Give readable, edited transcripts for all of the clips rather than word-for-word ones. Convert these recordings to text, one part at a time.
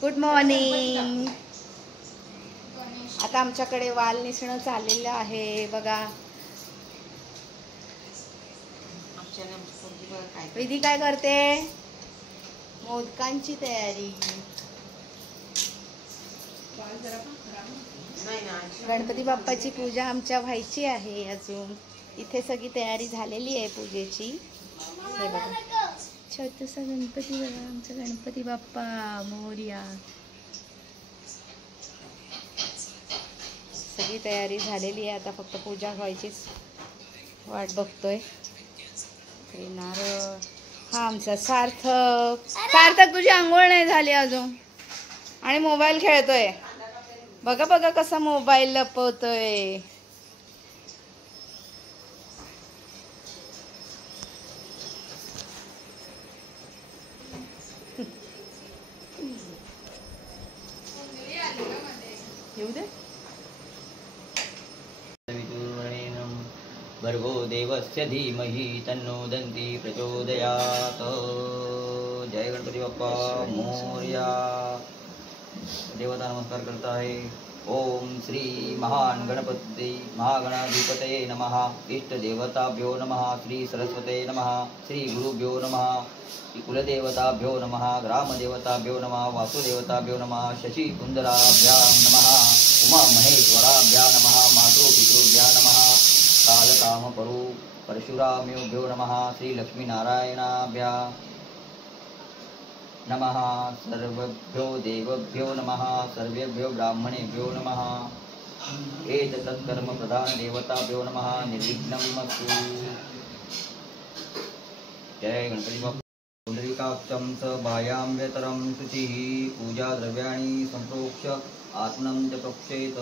Good morning. आता आमच्याकडे वाल निसणं चाललेलं आहे बघा. विधी काय करते? मोदकांची तयारी. गणपती बाप्पाची पूजा आमच्या व्हायची आहे अजून. इथे सगळी तयारी झालेली आहे पूजेची. हे बघा छोटूसा गणपती बघा, आमचा गणपती बाप्पा मोरया. सगळी तयारी झालेली आहे, आता फक्त पूजा व्हायचीच वाट बघतोय. नारळ. हा आमचा सार्थक. सार्थक तुझी आंघोळ नाही झाली अजून आणि मोबाईल खेळतोय. बघा बघा कसा मोबाईल लपवतोय. येऊ दे. भर्गो देवस्य धीमहि तन्नो दन्ति प्रचोदयात्. जय गणपति बप्पा मोरया. देवता नमस्कार करता है. ओम श्री महान गणपति महागणाधिपतये नमः. इष्ट देवताभ्यो नमः. श्री सरस्वते नमः. श्री गुरुभ्यो नमः. कुलदेवताभ्यो नमः. ग्रामदेवताभ्यो नमः. वासुदेवताभ्यो नमः. शशिकुन्दराभ्यां नमः. उमा महेश्वराभ्यां नमः. मातृपितृभ्यां नमः. कालकामपरु परशुरामेभ्यो नमः. श्री लक्ष्मीनारायणाभ्यां नमः. सर्वेभ्यो देवभ्यो नमः. सर्वेभ्यो ब्राह्मणेभ्यो नमः. एतत्कर्म प्रधान देवताभ्यो नमः. निर्विघ्नमस्तु. जय गणपति बाप्पा. पुंडरीकाक्षं स बायां व्यतरं शुचिः. पूजा द्रव्याणि सम्प्रोक्ष्य आत्मनं च प्रोक्षेत.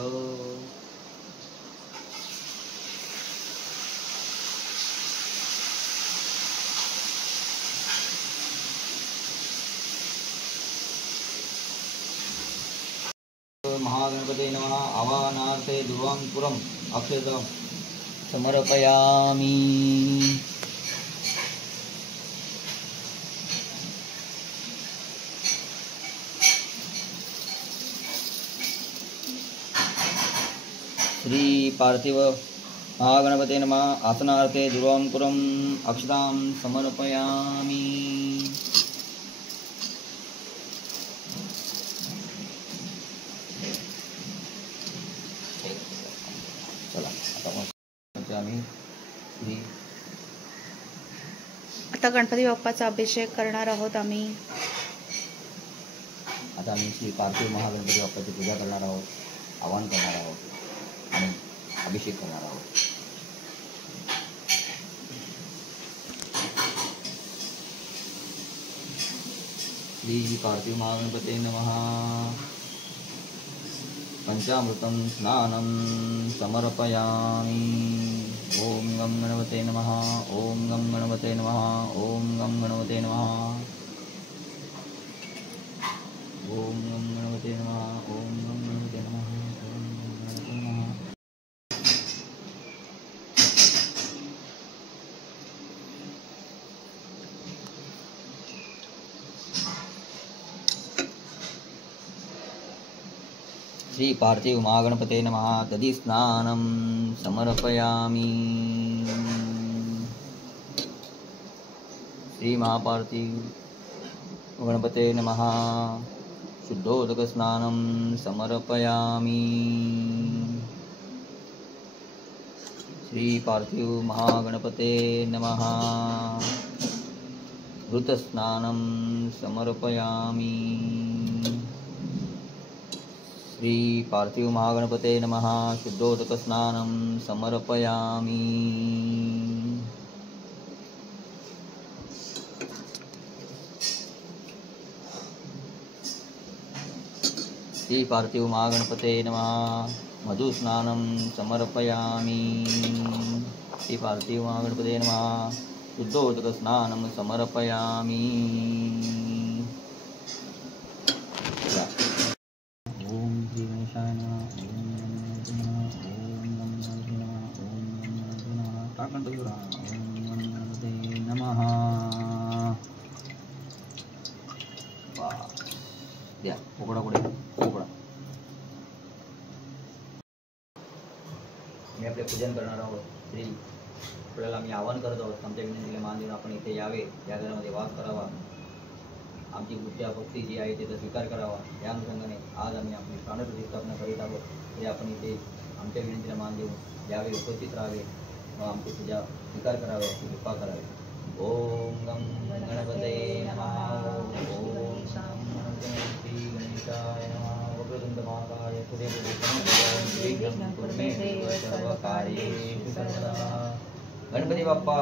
महागणपते नमः. आवाहनार्थे दुर्वांकुरम् अक्षतं समर्पयामि. श्री पार्थिव महागणपते नमः. आसनार्थे दुर्वांकुरम् अक्षतां समर्पयामि. आता गणपती बाप्पाचा अभिषेक करणार आहोत आम्ही. आता आम्ही श्री पार्थिव महागणपती बाप्पाची पूजा करणार आहोत, आवाहन करणार आहोत आणि अभिषेक करणार आहोत. श्री पार्थिव महागणपते नमः. पंचामृतं स्नानं समर्पयामि. ओम गं गणपते नमः. ओम गं गणपते नमः. ओम गं गणपते नमः. ओम गं गणपते नमः. ओम गं गणपते नमः. ओम गं गणपते नमः. श्री पार्थिव महागणपते नमः. तदि स्नानं समर्पयामि. श्री महापार्थिव गणपते नमः. शुद्धोदक स्नानं समर्पयामि. श्री पार्थिव महागणपते नमः. घृत स्नानं समर्पयामि. श्री पार्थिव महागणपते नमः. शुद्धोदक स्नानं समर्पयामि. श्री पार्थिव महागणपते नमः. मधु स्नानं समर्पयामि. श्री पार्थिव महागणपते नमः. शुद्धोदक स्नानं समर्पयामि. द्या उघडा पुढे उघडा. मी आपले पूजन करणार आहोत. श्री आपल्याला आम्ही आवाहन करत आहोत आमच्या विनंतीला मान देऊन आपण इथे यावे, या घरामध्ये वास करावा, आमची बुद्ध्या भक्ती जी आहे त्याचा स्वीकार करावा. या अनुषंगाने आज आम्ही आपली प्राणप्रतिष्ठापना करीत आहोत. तरी आपण इथे आमच्या विनंतीला मान देऊन यावे, उपस्थित राहावे व आमची पूजा स्वीकार करावे, अशी कृपा करावी. ओम गम गणपते नमः. ओम गम गणपती गणेशाय नमः. वक्रतुंड महाकाय सर्वकार्येषु सर्वदा. गणपती बाप्पा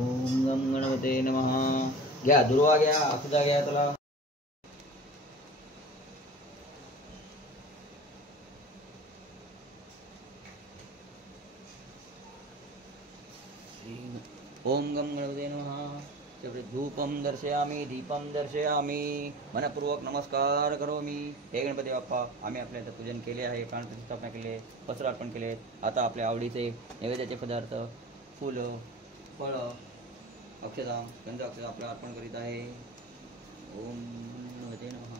ओम गम गणपते नमः. घ्या दुर्वा घ्या, अक्षदा घ्या त्याला. ओम गम गणपते नमः. धूपम दर्शयामी, दीपम दर्शयामी. मनपूर्वक नमस्कार करोमी. हे गणपती बाप्पा, आम्ही आपल्या इथं पूजन केले आहे, प्राणप्रतिष्ठापना केली आहे, वस्त्र अर्पण केले. आता आपल्या आवडीचे नैवेद्याचे पदार्थ, फुलं, फळं, अक्षदा, गंध अक्षदा आपल्याला अर्पण करीत आहे. ओम गणपते नमः.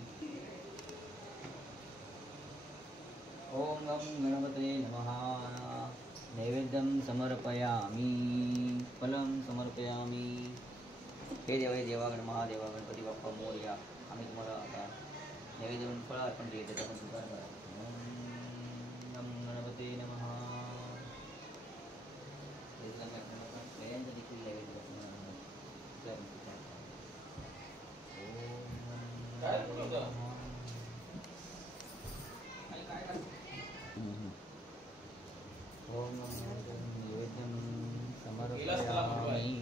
ओम गम गणपते नमः. नैवेद्यम समर्पयामी, फलं समर्पयामी. हे देवागण महादेवा गणपती बाप्पा मोरया. आम्ही तुम्हाला आता नैवेद्य फळं अर्पण केले, त्याचा पण स्वीकार करा. ओम गम गणपते नमः. देखील नैवेद्य ओम नैवेद्यम समर्पयामि.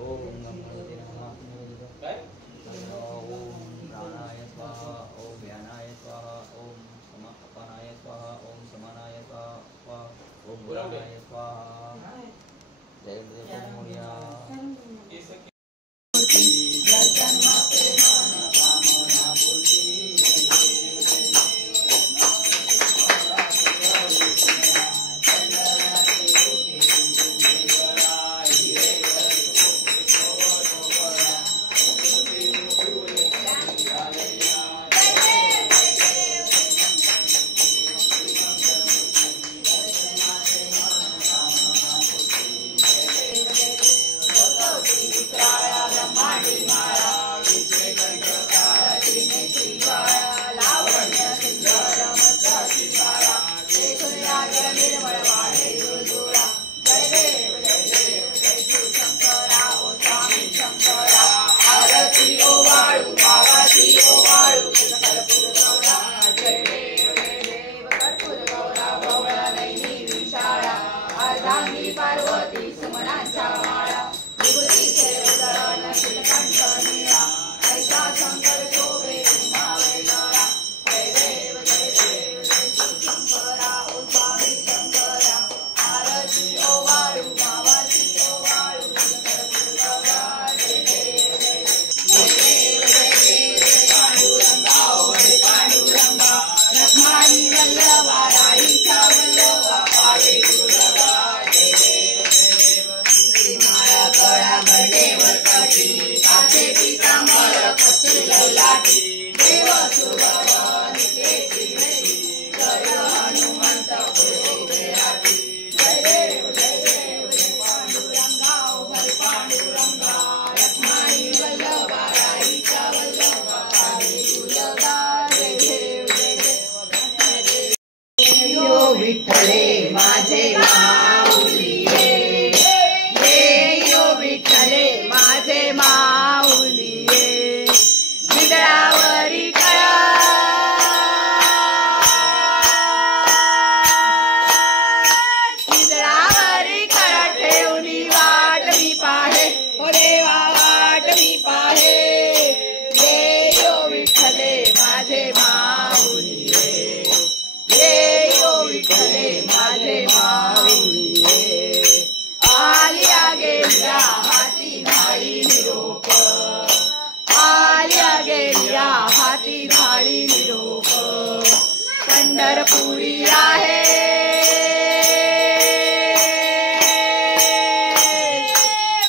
ओम गणपते नमः. ओम प्राणाय स्वाहा, ओम व्यानाय स्वाहा, ओम समापनाय स्वाहा, ओम समानाय स्वाहा, ओम गुणाय स्वाहा. जय देव मोरया. विठ्ठले माझे माऊलिये, ये विठ्ठले माझे माऊलिये, विदळावरी कळा विदळावरी कळा ठेवली वाट मी पाहे, ओ देवा वाट मी पाहे, ये विठ्ठले माझे माऊलिये. पंढरपुरी आहे,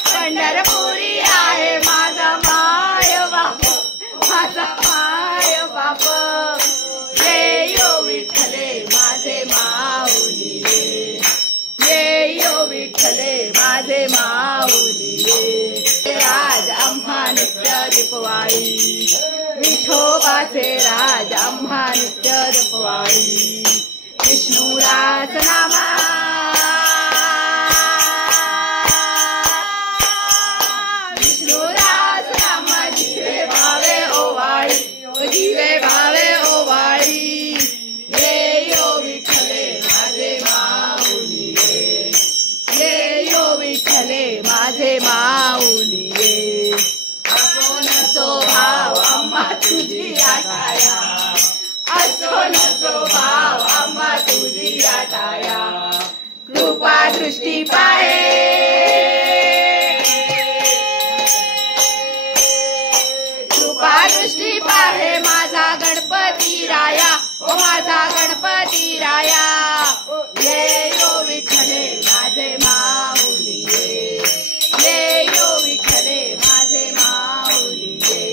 पंढरपुरी आहे माझा माय बाप, माझा माय बाप. ये यो विठ्ठले माझे माऊली ये, ये यो विठ्ठले माझे माऊली ये. राज आम्हा नित्य दीपवाळी, विठोबाचे राज आम्हा नित्य दीपवाळी. विष्णुराज नामा, विष्णुराज नामा जीवे भावे ओवाळी, जीवे भावे ओवाळी. ये यो विठ्ठले माझे माऊली ये, ये यो विठ्ठले माझे माऊली ये. असो नसो भाव आम्हा तुझी आटाया, असो नसो भाव आम्हा तुझी आटाया. कृपा दृष्टी पाहे, कृपा दृष्टी पाहे माझा गणपती राया, ओ माझा गणपती राया. ये यो विठ्ठले माझे माऊली ये, ये यो विठ्ठले माझे माऊली ये.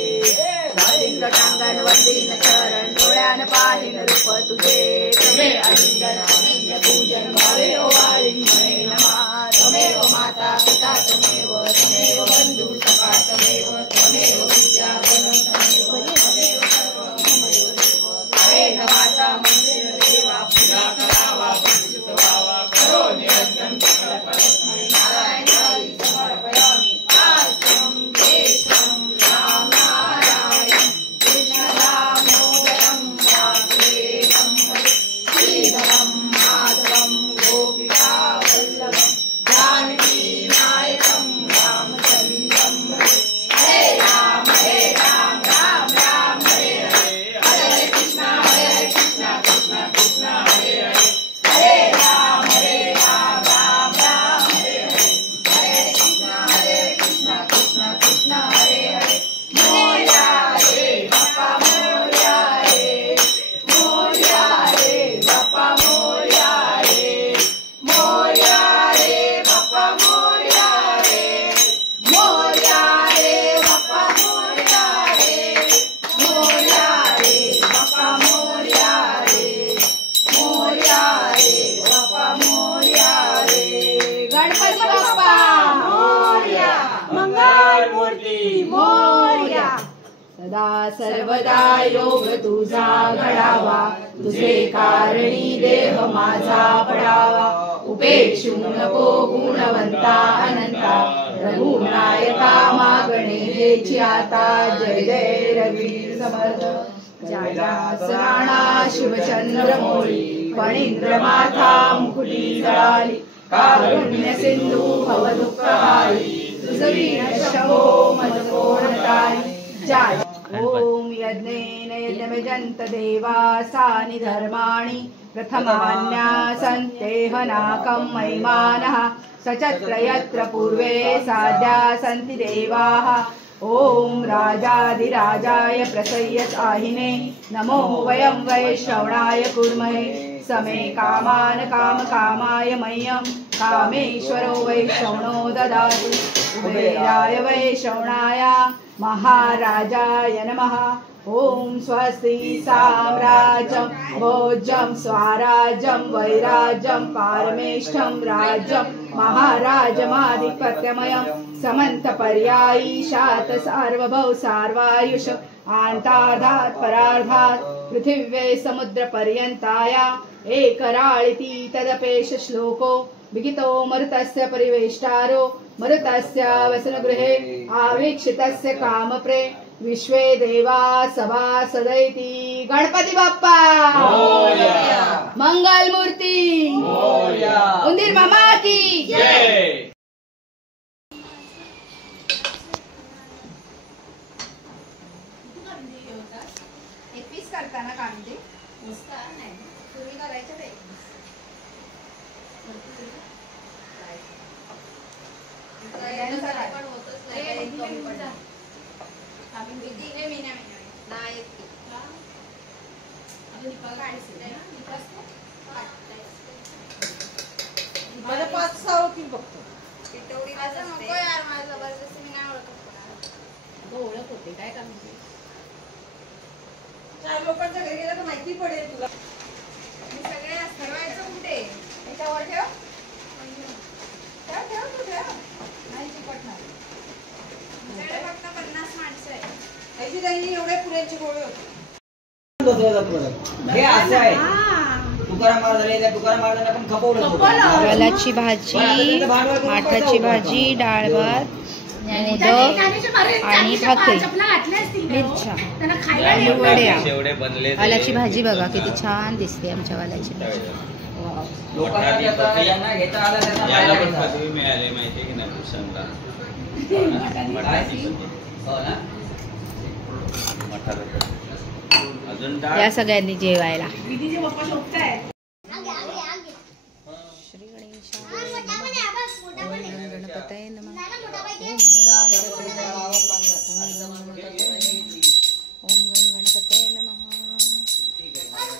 स्वालिंग टांगण वंदीन चरण, डोळ्यान पाहिन रूप तुझे. त्वमेव अलिंगन अलिंग पूजन भावे ओवाळिंगणे नमः. त्वमेव माता पिता त्वमेव, त्वमेव बंधू सखा त्वमेव, त्वमेव विद्या गणं त्वमेव, त्वमेव सर्वं मम देव. हरे न माता मंदिर देवा, पूजा करावा पंडित व्हावा. करो निरंजन सकल परस्मै, नारायण हरी समर्पयामि. आश्रम केशवं राम नारायण, कृष्ण दामोदरं वासुदेवं हरे. श्रीधरं माधवं गोपिका वल्लभं, जानकी नायकं रामचन्द्रं हरे. हरे राम राम राम हरे हरे, हरे कृष्ण कृष्ण कृष्ण हरे हरे. हरे राम राम राम हरे हरे, हरे कृष्ण कृष्ण कृष्ण हरे हरे. मोरया रे बाप्पा मोरया रे, मोरया रे बाप्पा मोरया रे, मोरया रे बाप्पा मोरया रे, मोरया रे बाप्पा मोरया रे, मोरया रे बाप्पा मोरया रे, मोरया रे बाप्पा मोरया रे. गणपती बाप्पा मोरया, मंगल मूर्ती मोरया. सदा सर्वदा योग तुझा घडावा, तुझे कारणी देह माझा पडावा. उपेक्षू नको गुणवंता अनंता, रघुनायका मागणे हेची आता. जय जय रघुवीर समर्थ. ज्या सराणा शिवचंद्र मोळी, फणींद्र माथा मुकुटी जळाली. कारुण्य सिंधू भवदुःखहारी, तुझवी शंभो मज कोण तारी. जय ओम यज्ञेन यज्ञमेजन्त देवा, सानि धर्माणि प्रथमान्यासन्तेहनाकं महिमानः. सचत्र यत्र पूर्वे साध्या सन्ति देवाः. ओम राजाधिराजाय प्रसय्यताहिने, नमो वयं वै श्रवणाय कुर्महे. समे कामान काम कामाय मह्यं, कामेश्वरो वै श्रवणो ददातु. कुबेराय वै श्रवणाय महाराजाय नमः. ओम स्वस्ति साम्राज्यं भोज्यं स्वराज्यं वैराज्यं पारमेष्ठं राज्यं महाराजमाधिपत्यमयं समन्तपर्यायी शात सार्वभौ सार्वायुष आन्तार्धात् परार्धात् पृथिव्ये समुद्रपर्यन्ताया एकराळिति तदपेश श्लोको विगितो मरुतस्य परिवेष्टारो मरुतस्य वसनगृहे आवीक्षितस्य कामप्रे विश्वे देवा सभा सदैति. गणपती बाप्पा मंगल मूर्ती उंदीर मामा की जय. करताना काम ते पूर्वी करायचं ते मला 5-6 होतील बघतो. ओळख होते काय काम 4 लोकांच्या घरी गेलं तर माहिती पडेल तुला. त्याच्यावर ठेव ठेव तू ठेव नाही चिकटणार. ऐशी काही एवढे पुऱ्यांचे गोळे होते. हे असं आहे. तुकाराम महाराज त्या तुकाराम महाराजांना पण खपवलं. वालाची भाजी, माठाची भाजी, डाळ भात, मोदक आणि भाकरी, मिरच्या, आलू वड्या. वालाची भाजी बघा किती छान दिसते आमच्या वालाची भाजी. लोकांना यांना घेता आलं याला पण त्यांना पदवी मिळाली माहिती की नाही भूषणला. हो ना. अजून डाळ या सगळ्यांनी जेवायला. दीदीचे पप्पा शोधताय. श्री गणेशाय गणपतये नमः. ओम गणपतये नमः.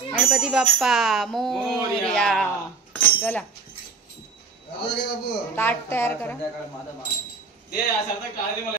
गणपती बाप्पा मोरया. चला ताट तयार करा. संध्याकाळ माझा मान. ते असं काळजी मला